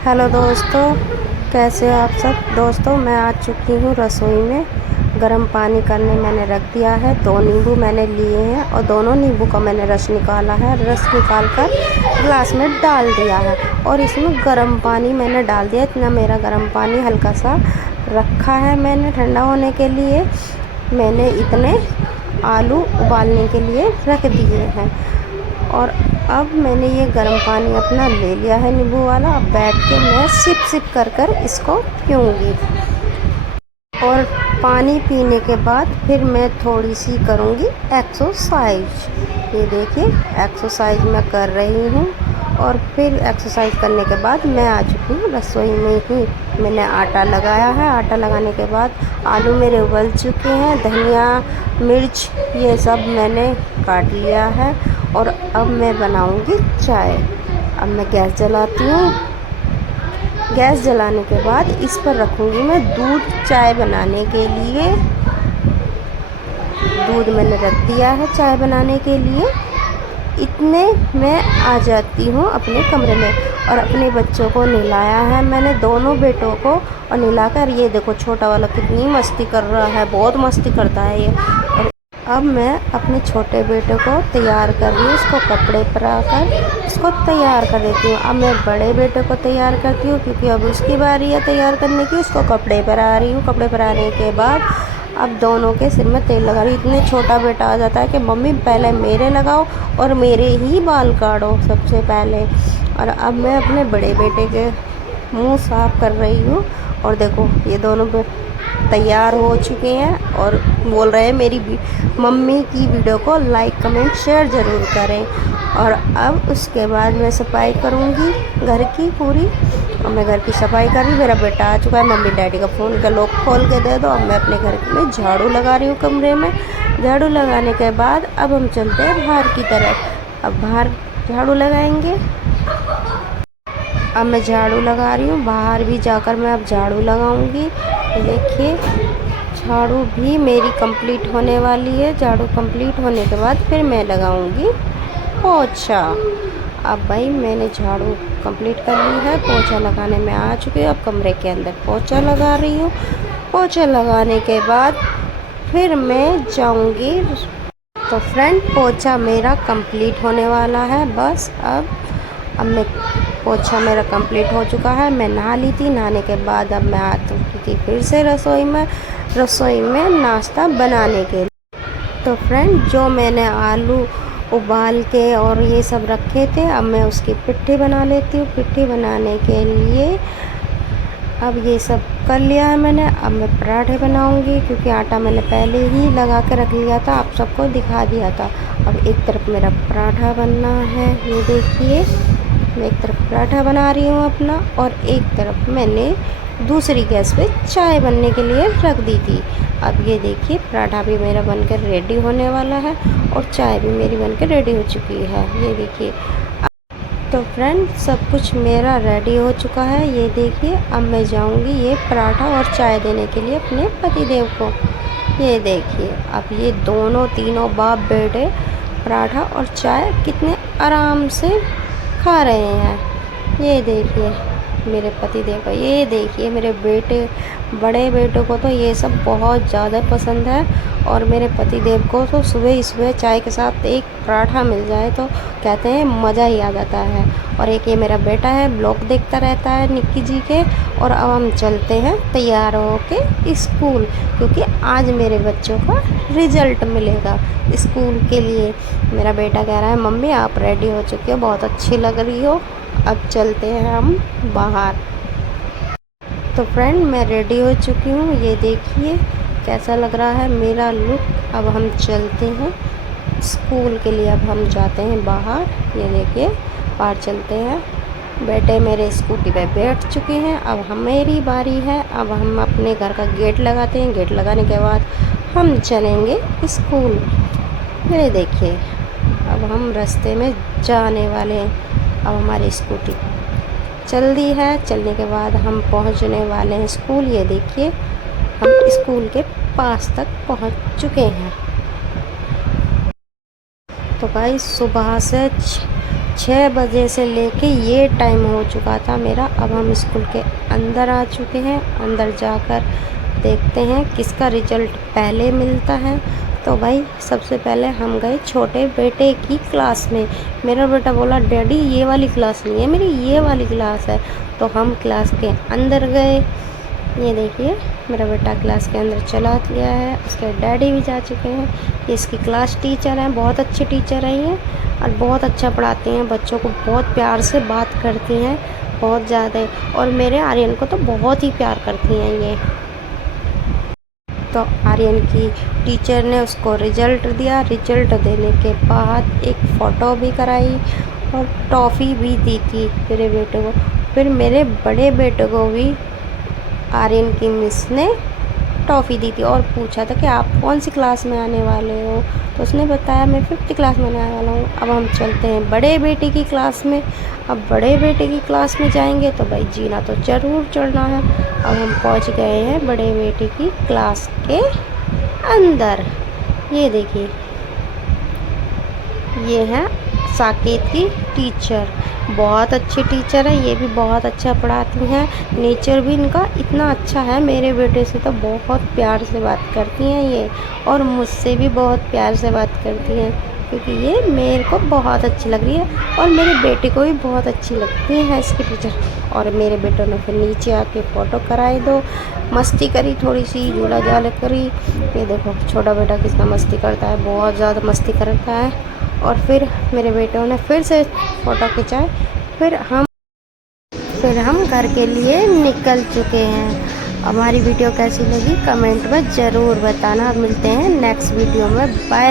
Hello दोस्तों, कैसे हो आप सब। दोस्तों मैं आ चुकी हूँ रसोई में। गर्म पानी करने मैंने रख दिया है। 2 नींबू मैंने लिए हैं और दोनों नींबू का मैंने रस निकाला है। रस निकाल कर गिलास में डाल दिया है और इसमें गर्म पानी मैंने डाल दिया। इतना मेरा गर्म पानी हल्का सा रखा है मैंने ठंडा होने के लिए। मैंने इतने आलू उबालने के लिए रख दिए हैं और अब मैंने ये गर्म पानी अपना ले लिया है नींबू वाला। अब बैठ के मैं सिप सिप कर कर इसको पीऊँगी और पानी पीने के बाद फिर मैं थोड़ी सी करूँगी एक्सरसाइज। ये देखिए एक्सरसाइज मैं कर रही हूँ और फिर एक्सरसाइज करने के बाद मैं आ चुकी हूँ रसोई में ही। मैंने आटा लगाया है। आटा लगाने के बाद आलू मेरे उबल चुके हैं। धनिया मिर्च ये सब मैंने काट लिया है और अब मैं बनाऊंगी चाय। अब मैं गैस जलाती हूँ। गैस जलाने के बाद इस पर रखूँगी मैं दूध चाय बनाने के लिए। दूध मैंने रख दिया है चाय बनाने के लिए। इतने मैं आ जाती हूँ अपने कमरे में और अपने बच्चों को नहलाया है मैंने, दोनों बेटों को। और नहलाकर ये देखो छोटा वाला कितनी मस्ती कर रहा है, बहुत मस्ती करता है ये। और अब मैं अपने छोटे बेटे को तैयार कर रही हूँ, उसको कपड़े पहनाकर इसको तैयार कर देती हूँ। अब मैं बड़े बेटे को तैयार करती हूँ क्योंकि अब उसकी बारी है तैयार करने की। उसको कपड़े पहना रही हूँ। कपड़े पहनाने के बाद अब दोनों के सिर में तेल लगा रही हूँ। इतने छोटा बेटा आ जाता है कि मम्मी पहले मेरे लगाओ और मेरे ही बाल काटो सबसे पहले। और अब मैं अपने बड़े बेटे के मुंह साफ कर रही हूँ और देखो ये दोनों तैयार हो चुके हैं और बोल रहे हैं मेरी मम्मी की वीडियो को लाइक कमेंट शेयर ज़रूर करें। और अब उसके बाद मैं सफाई करूँगी घर की पूरी। और मैं घर की सफाई कर रही हूँ। मेरा बेटा आ चुका है। मम्मी डैडी का फ़ोन का लॉक खोल के दे दो। अब मैं अपने घर में झाड़ू लगा रही हूँ कमरे में। झाड़ू लगाने के बाद अब हम चलते हैं बाहर की तरफ। अब बाहर झाड़ू लगाएंगे। अब मैं झाड़ू लगा रही हूँ। बाहर भी जाकर मैं अब झाड़ू लगाऊंगी। देखिए झाड़ू भी मेरी कंप्लीट होने वाली है। झाड़ू कंप्लीट होने के बाद फिर मैं लगाऊंगी पोछा। अब भाई मैंने झाड़ू कंप्लीट कर ली है। पोछा लगाने में आ चुकी हूँ। अब कमरे के अंदर पोछा लगा रही हूँ। पोछा लगाने के बाद फिर मैं जाऊंगी। तो फ्रेंड पोछा मेरा कंप्लीट होने वाला है। बस अब मैं पोछा मेरा कंप्लीट हो चुका है। मैं नहा ली थी। नहाने के बाद अब मैं आ चुकी थी फिर से रसोई में नाश्ता बनाने के लिए। तो फ्रेंड जो मैंने आलू उबाल के और ये सब रखे थे अब मैं उसकी पिट्ठी बना लेती हूँ। पिट्ठी बनाने के लिए अब ये सब कर लिया है मैंने। अब मैं पराठे बनाऊंगी क्योंकि आटा मैंने पहले ही लगा के रख लिया था, आप सबको दिखा दिया था। अब एक तरफ मेरा पराठा बनना है। ये देखिए मैं एक तरफ पराठा बना रही हूँ अपना और एक तरफ मैंने दूसरी गैस पे चाय बनने के लिए रख दी थी। अब ये देखिए पराठा भी मेरा बनकर रेडी होने वाला है और चाय भी मेरी बनकर रेडी हो चुकी है। ये देखिए तो फ्रेंड सब कुछ मेरा रेडी हो चुका है। ये देखिए अब मैं जाऊंगी ये पराठा और चाय देने के लिए अपने पतिदेव को। ये देखिए अब ये दोनों तीनों बाप बेटे पराठा और चाय कितने आराम से खा रहे हैं। ये देखिए मेरे पतिदेव का। ये देखिए मेरे बेटे बड़े बेटे को तो ये सब बहुत ज़्यादा पसंद है और मेरे पतिदेव को तो सुबह सुबह चाय के साथ एक पराठा मिल जाए तो कहते हैं मज़ा ही आ जाता है। और एक ये मेरा बेटा है ब्लॉग देखता रहता है निक्की जी के। और अब हम चलते हैं तैयार हो के स्कूल क्योंकि आज मेरे बच्चों का रिज़ल्ट मिलेगा स्कूल के लिए। मेरा बेटा कह रहा है मम्मी आप रेडी हो चुके हो, बहुत अच्छी लग रही हो। अब चलते हैं हम बाहर। तो फ्रेंड मैं रेडी हो चुकी हूँ। ये देखिए कैसा लग रहा है मेरा लुक। अब हम चलते हैं स्कूल के लिए। अब हम जाते हैं बाहर। ये देखिए बाहर चलते हैं। बेटे मेरे स्कूटी पे बैठ चुके हैं। अब मेरी बारी है। अब हम अपने घर का गेट लगाते हैं। गेट लगाने के बाद हम चलेंगे स्कूल। ये देखिए अब हम रास्ते में जाने वाले हैं। अब हमारी स्कूटी चल दी है। चलने के बाद हम पहुंचने वाले हैं स्कूल। ये देखिए हम स्कूल के पास तक पहुंच चुके हैं। तो भाई सुबह से 6 बजे से लेके ये टाइम हो चुका था मेरा। अब हम स्कूल के अंदर आ चुके हैं। अंदर जाकर देखते हैं किसका रिजल्ट पहले मिलता है। तो भाई सबसे पहले हम गए छोटे बेटे की क्लास में। मेरा बेटा बोला डैडी ये वाली क्लास नहीं है मेरी, ये वाली क्लास है। तो हम क्लास के अंदर गए। ये देखिए मेरा बेटा क्लास के अंदर चला गया है, उसके डैडी भी जा चुके हैं। ये इसकी क्लास टीचर हैं, बहुत अच्छी टीचर हैं ये, और बहुत अच्छा पढ़ाती हैं बच्चों को, बहुत प्यार से बात करती हैं, बहुत ज़्यादा। और मेरे आर्यन को तो बहुत ही प्यार करती हैं ये। तो आर्यन की टीचर ने उसको रिजल्ट दिया। रिजल्ट देने के बाद एक फ़ोटो भी कराई और टॉफ़ी भी दी थी मेरे बेटे को। फिर मेरे बड़े बेटे को भी आर्यन की मिस ने टॉफ़ी दी थी और पूछा था कि आप कौन सी क्लास में आने वाले हो। तो उसने बताया मैं 5th क्लास में आने वाला हूँ। अब हम चलते हैं बड़े बेटे की क्लास में। अब बड़े बेटे की क्लास में जाएंगे तो भाई जीना तो ज़रूर चढ़ना है। अब हम पहुँच गए हैं बड़े बेटे की क्लास के अंदर। ये देखिए ये है साकेत की टीचर, बहुत अच्छी टीचर है, ये भी बहुत अच्छा पढ़ाती हैं। नेचर भी इनका इतना अच्छा है, मेरे बेटे से तो बहुत प्यार से बात करती हैं ये, और मुझसे भी बहुत प्यार से बात करती हैं, क्योंकि ये मेरे को बहुत अच्छी लग रही है और मेरे बेटे को भी बहुत अच्छी लगती है इसकी टीचर। और मेरे बेटों ने फिर नीचे आके फ़ोटो कराए, दो मस्ती करी, थोड़ी सी झूला झाल करी। ये देखो छोटा बेटा कितना मस्ती करता है, बहुत ज़्यादा मस्ती करता है। और फिर मेरे बेटों ने फिर से फ़ोटो खिंचाए। फिर हम घर के लिए निकल चुके हैं। हमारी वीडियो कैसी लगी कमेंट में ज़रूर बताना। मिलते हैं नेक्स्ट वीडियो में। बाय।